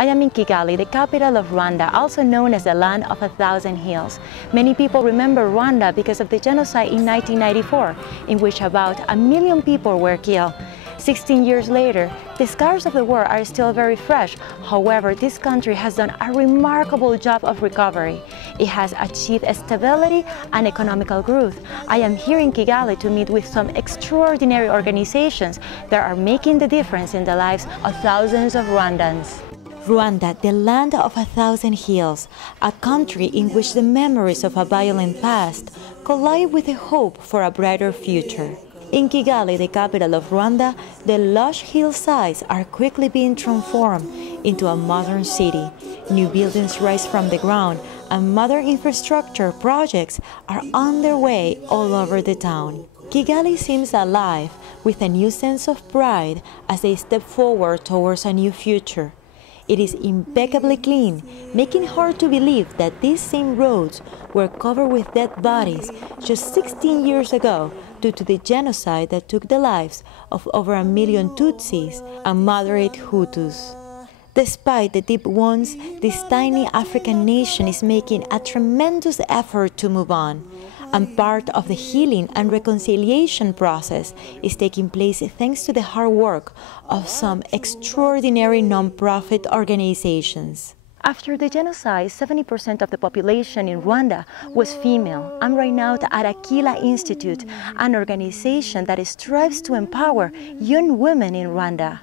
I am in Kigali, the capital of Rwanda, also known as the land of 1,000 hills. Many people remember Rwanda because of the genocide in 1994, in which about 1 million people were killed. 16 years later, the scars of the war are still very fresh. However, this country has done a remarkable job of recovery. It has achieved stability and economical growth. I am here in Kigali to meet with some extraordinary organizations that are making the difference in the lives of thousands of Rwandans. Rwanda, the land of 1,000 hills, a country in which the memories of a violent past collide with the hope for a brighter future. In Kigali, the capital of Rwanda, the lush hillsides are quickly being transformed into a modern city. New buildings rise from the ground, and modern infrastructure projects are underway all over the town. Kigali seems alive with a new sense of pride as they step forward towards a new future. It is impeccably clean, making it hard to believe that these same roads were covered with dead bodies just 16 years ago due to the genocide that took the lives of over 1 million Tutsis and moderate Hutus. Despite the deep wounds, this tiny African nation is making a tremendous effort to move on, and part of the healing and reconciliation process is taking place thanks to the hard work of some extraordinary non-profit organizations. After the genocide, 70% of the population in Rwanda was female. I'm right now at Aquila Institute, an organization that strives to empower young women in Rwanda.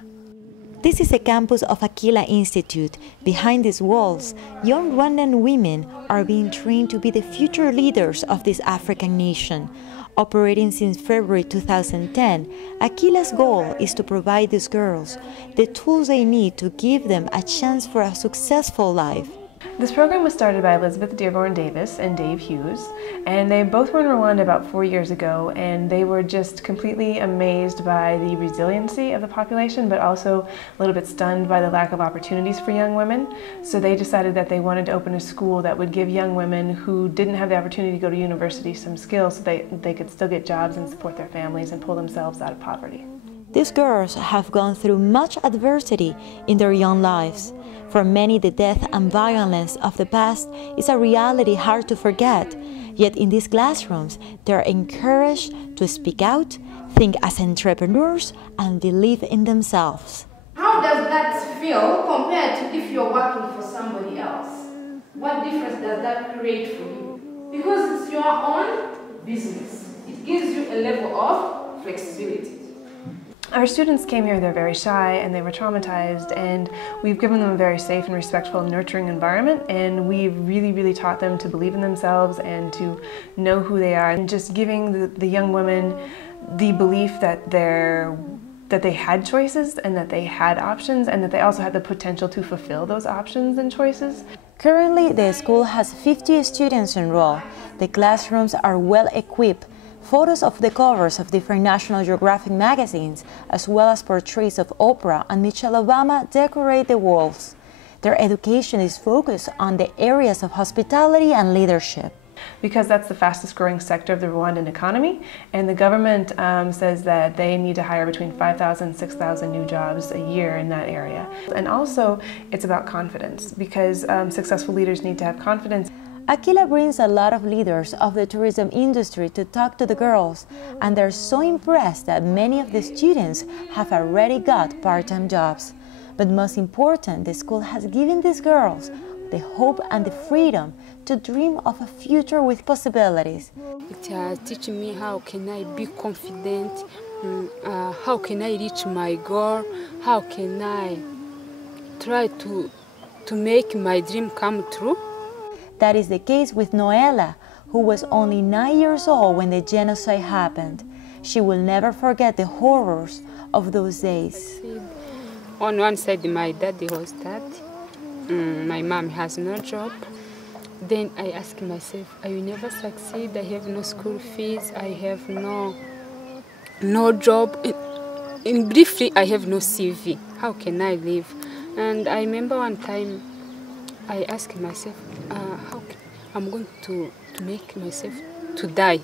This is the campus of Aquila Institute. Behind these walls, young Rwandan women are being trained to be the future leaders of this African nation. Operating since February 2010, Aquila's goal is to provide these girls the tools they need to give them a chance for a successful life. This program was started by Elizabeth Dearborn Davis and Dave Hughes, and they both were in Rwanda about 4 years ago, and they were just completely amazed by the resiliency of the population, but also a little bit stunned by the lack of opportunities for young women. So they decided that they wanted to open a school that would give young women who didn't have the opportunity to go to university some skills so they could still get jobs and support their families and pull themselves out of poverty. These girls have gone through much adversity in their young lives. For many, the death and violence of the past is a reality hard to forget. Yet in these classrooms, they are encouraged to speak out, think as entrepreneurs, and believe in themselves. How does that feel compared to if you're working for somebody else? What difference does that create for you? Because it's your own business. It gives you a level of flexibility. Our students came here, they're very shy and they were traumatized, and we've given them a very safe and respectful and nurturing environment, and we've really taught them to believe in themselves and to know who they are, and just giving the young women the belief that they had choices and that they had options and that they also had the potential to fulfill those options and choices. Currently, the school has 50 students enrolled. The classrooms are well equipped. Photos of the covers of different National Geographic magazines, as well as portraits of Oprah and Michelle Obama, decorate the walls. Their education is focused on the areas of hospitality and leadership. Because that's the fastest growing sector of the Rwandan economy, and the government says that they need to hire between 5,000 and 6,000 new jobs a year in that area. And also, it's about confidence, because successful leaders need to have confidence. Aquila brings a lot of leaders of the tourism industry to talk to the girls, and they're so impressed that many of the students have already got part-time jobs. But most important, the school has given these girls the hope and the freedom to dream of a future with possibilities. It has taught me how can I be confident, how can I reach my goal, how can I try to make my dream come true. That is the case with Noela, who was only 9 years old when the genocide happened. She will never forget the horrors of those days. On one side, my daddy was dead. My mom has no job. Then I ask myself, I will never succeed. I have no school fees. I have no job. In briefly, I have no CV. How can I live? And I remember one time I asked myself, how I'm going to make myself to die.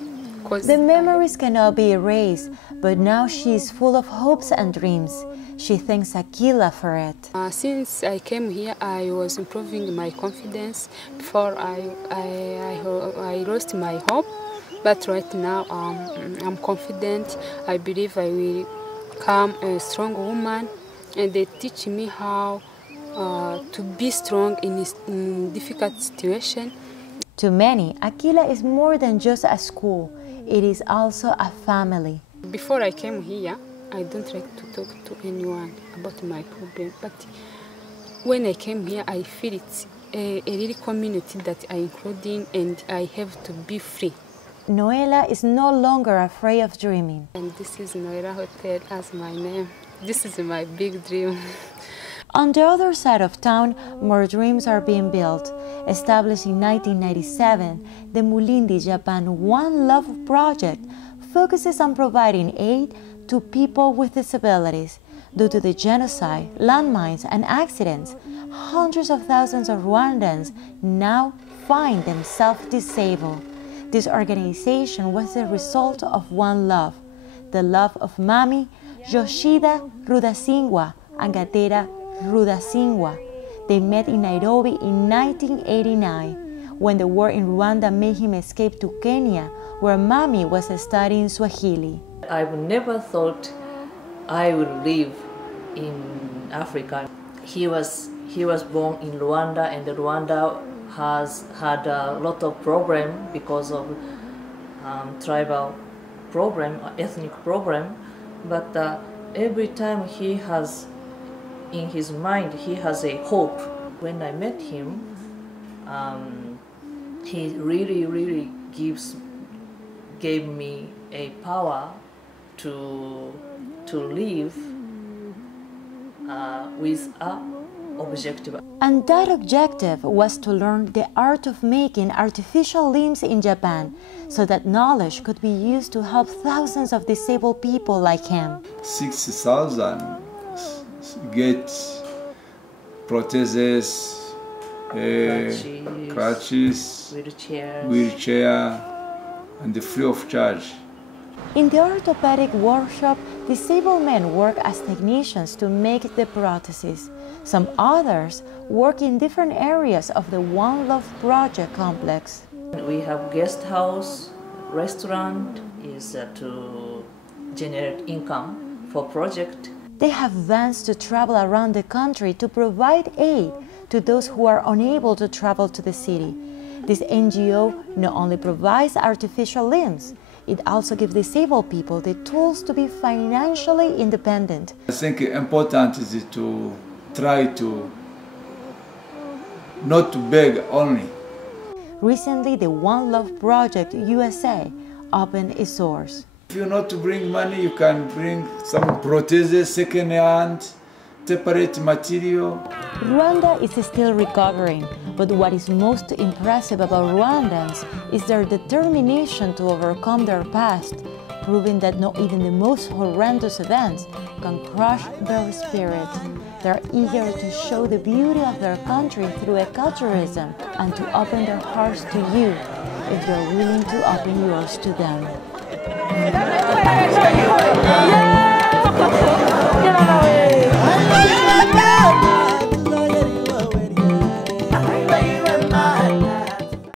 The memories cannot be erased, but now she is full of hopes and dreams. She thanks Aquila for it. Since I came here, I was improving my confidence. Before I lost my hope, but right now I'm confident. I believe I will become a strong woman, and they teach me how to be strong in difficult situations. To many, Aquila is more than just a school. It is also a family. Before I came here, I don't like to talk to anyone about my problem, but when I came here, I feel it's a real community that I include in, and I have to be free. Noela is no longer afraid of dreaming. And this is Noela Hotel as my name. This is my big dream. On the other side of town, more dreams are being built. Established in 1997, the Mulindi Japan One Love project focuses on providing aid to people with disabilities. Due to the genocide, landmines, and accidents, hundreds of thousands of Rwandans now find themselves disabled. This organization was the result of One Love, the love of Mami Yoshida Rudasingwa and Gatera Rudasingwa. They met in Nairobi in 1989 when the war in Rwanda made him escape to Kenya, where Mami was studying Swahili. I never thought I would live in Africa. He was born in Rwanda, and Rwanda has had a lot of problem because of tribal problem, ethnic problem. But every time he has in his mind, he has a hope. When I met him, he really gave me a power to live with an objective. And that objective was to learn the art of making artificial limbs in Japan, so that knowledge could be used to help thousands of disabled people like him. 6,000 get prostheses, crutches, wheelchair, and free of charge. In the orthopedic workshop, disabled men work as technicians to make the prostheses. Some others work in different areas of the One Love project complex. We have guest house, restaurant is to generate income for project. They have vans to travel around the country to provide aid to those who are unable to travel to the city. This NGO not only provides artificial limbs, it also gives disabled people the tools to be financially independent. I think important is to try to not to beg only. Recently, the One Love Project USA opened its doors. If you not to bring money, you can bring some prostheses, second hand, separate material. Rwanda is still recovering, but what is most impressive about Rwandans is their determination to overcome their past, proving that not even the most horrendous events can crush their spirit. They're eager to show the beauty of their country through ecotourism and to open their hearts to you if you're willing to open yours to them.